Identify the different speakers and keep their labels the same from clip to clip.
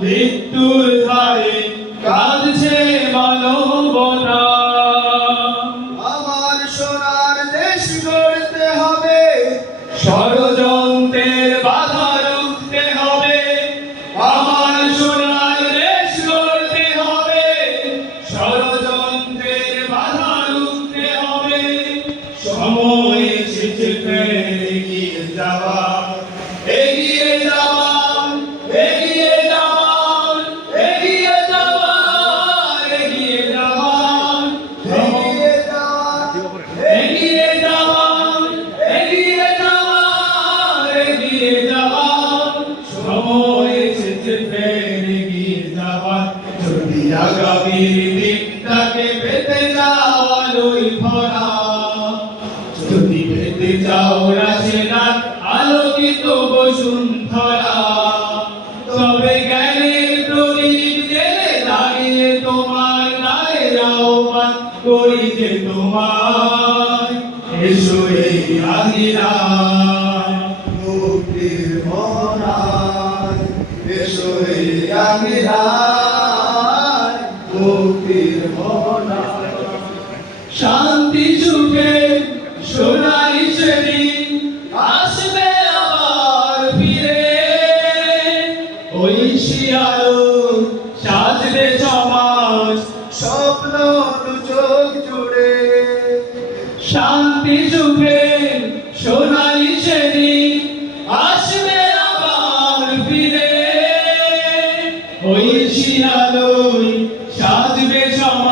Speaker 1: মৃত্যুর ধারে কাঁদছে মানবতা? আমার সোনার দেশ গড়তে হবে। ষড়যন্ত্রের যাওয়া যাওয়া যাওয়া যাওয়া যাওয়া যাওয়া যাওয়া যাওয়া যাওয়া সময় এসেছে ফের এগিয়ে যাওয়া যদি আগামী দিনটাকে পেতে যাও আলোয় ভরা পেতে চাও গায়ের আহ্বান করি যে তোমার এসো এই আহিরা মুক্তির মনায় এসো এই আহিরা মুক্তির মনায় শান্তি সুখে সোনালি সেদিন আসবে আবার ফিরে। ওই শিয়ালোই সাজবে সমাজ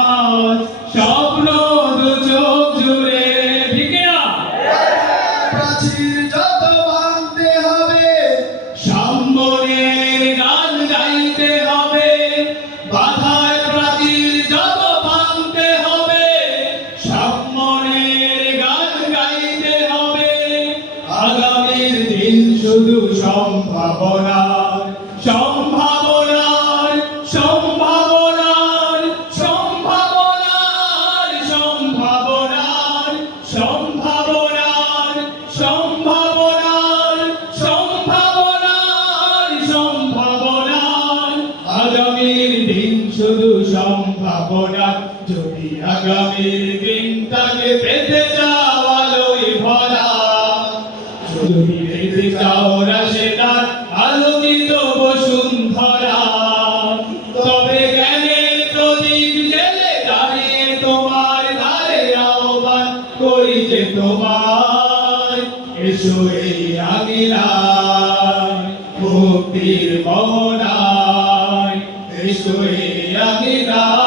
Speaker 1: আগামীর দিন শুধু সম্ভাবনার সম্ভাবনার সম্ভাবনার সম্ভাবনার সম্ভাবনার সম্ভাবনার সম্ভাবনার সম্ভাবনার সম্ভাবনার। আগামীর দিন শুধু সম্ভাবনা, যদি আগামীর দিনটাকে পেতে চাও আলোয় ভরা যদি পেতে চাও রাশেদার আলোকিত বসুন্ধরা তবে জ্ঞানের প্রদীপ জেলে দাঁড়িয়ে তোমার ধারে আহ্বান করি তোমার এসো এই আমিরায় মুক্তির মোহনায় এসো এই আমিরায়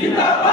Speaker 1: vida.